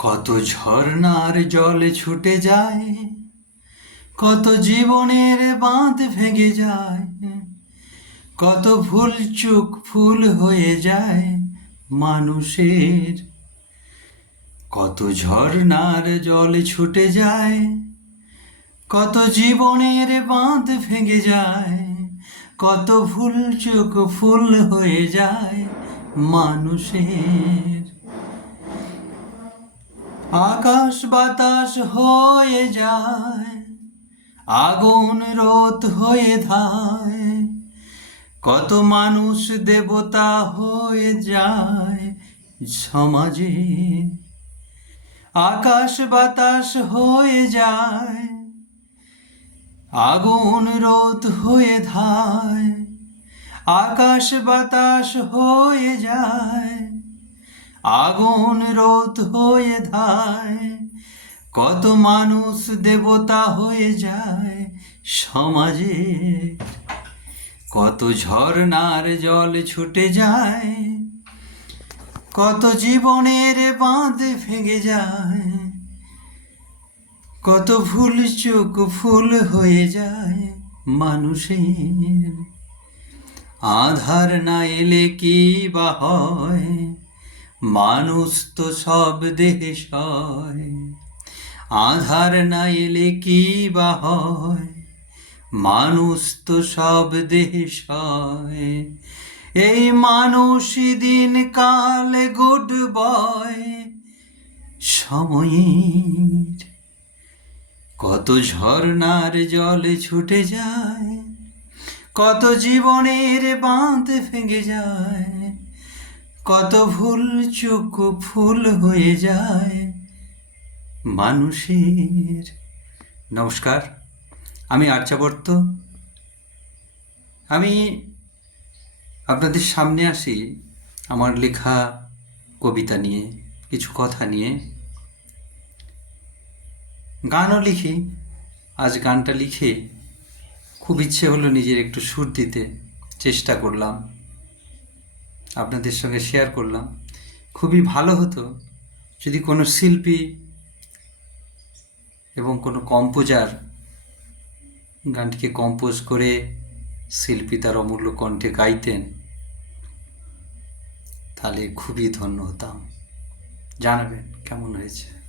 কত ঝর্ণার জল ছুটে যায়, কত জীবনের বাঁধ ভেঙে যায়, কত ভুল চুক ফুল হয়ে যায় মানুষের। কত ঝর্ণার জল ছুটে যায়, কত জীবনের বাঁধ ভেঙে যায়, কত ভুল চোখ ফুল হয়ে যায় মানুষের। আকাশ বাতাস হয়ে যায়, আগুন রোদ হয়ে ধায়। কত মানুষ দেবতা হয়ে যায় সমাজে। আকাশ বাতাস হয়ে যায়, আগুন রোদ হয়ে ধায়। আকাশ বাতাস হয়ে যায় আগুন রোদ হয়ে ধায়, কত মানুষ দেবতা হয়ে যায় সমাজে কত ঝর্ণার জল ছুটে যায়, কত জীবনের বাঁধ ভেঙে যায়, কত ফুল চোখ ফুল হয়ে যায় মানুষের। আধার না এলে কি বা হয়? মানুষ তো সব দেহে সয়। আধার না এলে কি বা হয়? মানুষ তো সব দেহে সয়। এই মানুষই দিন কাল গুড বয়। সময়ের কত ঝর্ণার জল ছুটে যায়, কত জীবনের বাঁধ ভেঙে যায়। কত ভুল চোখ ফুল হয়ে যায় মানুষের। নমস্কার, আমি আর্যাবর্ত আমি আপনাদের সামনে আসি আমার লেখা কবিতা নিয়ে, কিছু কথা নিয়ে। গানও লিখি, আজ গানটা লিখে খুব ইচ্ছে হলো নিজের একটু সুর দিতে চেষ্টা করলাম। আপনাদের সঙ্গে শেয়ার করলাম। খুবই ভালো হতো যদি কোনো শিল্পী এবং কোনো কম্পোজার গানটিকে কম্পোজ করে শিল্পী তার অমূল্য কণ্ঠে গাইতেন, তাহলে খুবই ধন্য হতাম। জানাবেন, কেমন হয়েছে?